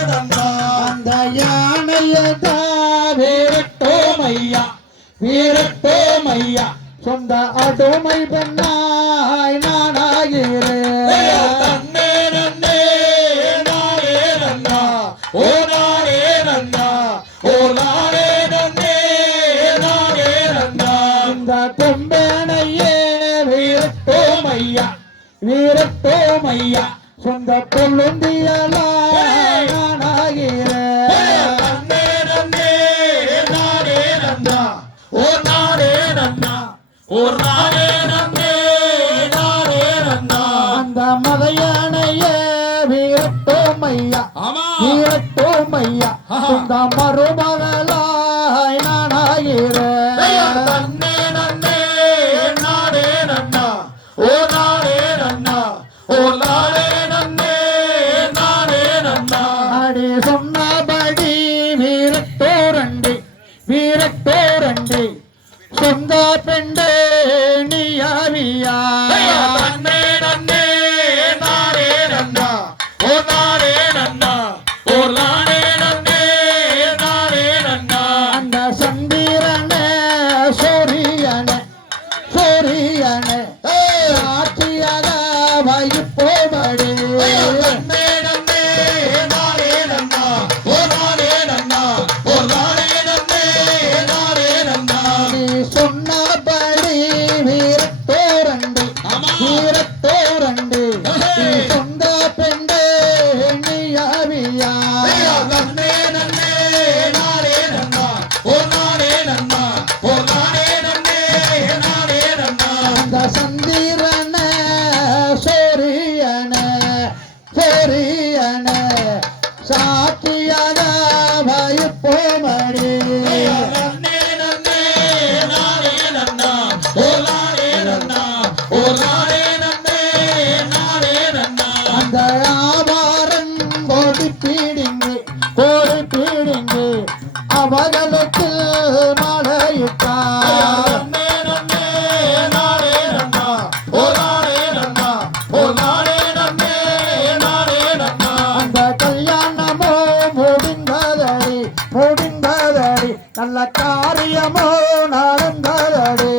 அந்த யானையதா வீரட்டோமையா வீரட்டோமையா சொந்த அடுமை பெண்ணாய் நானாகிறேன் கொம்பனையே வீரட்டோமையா வீரட்டோமையா சொந்த கொள்ளுந்தியலா அந்த மதையானையே வீரட்டோமையா வீரட்டோமையா சொந்த மருமகளாய் நானாகிறேன் அடி சொன்னபடி வீரட்டோரண்டி வீரட்டோரண்டி சொந்த பெண்டே நீயாவியா அந்த சந்திரனே சூரியனே சூரியனே ஆட்சியாக வகிப்போமடி சொன்னபடி வீரட்டோரண்டி வீரட்டோரண்டி சொந்த பெண்டே நீயாவியா அந்த சந்திரனே சூரியனே சூரியனே சாட்சியாக வகிப்போமடி அந்த ஆவாரன் கோடி பீடிங்கு அவர்களுக்கு மழையிட்டார் அந்த கல்யாணமோ முடிந்ததடி முடிந்ததடி நல்ல காரியமோ நடந்ததடி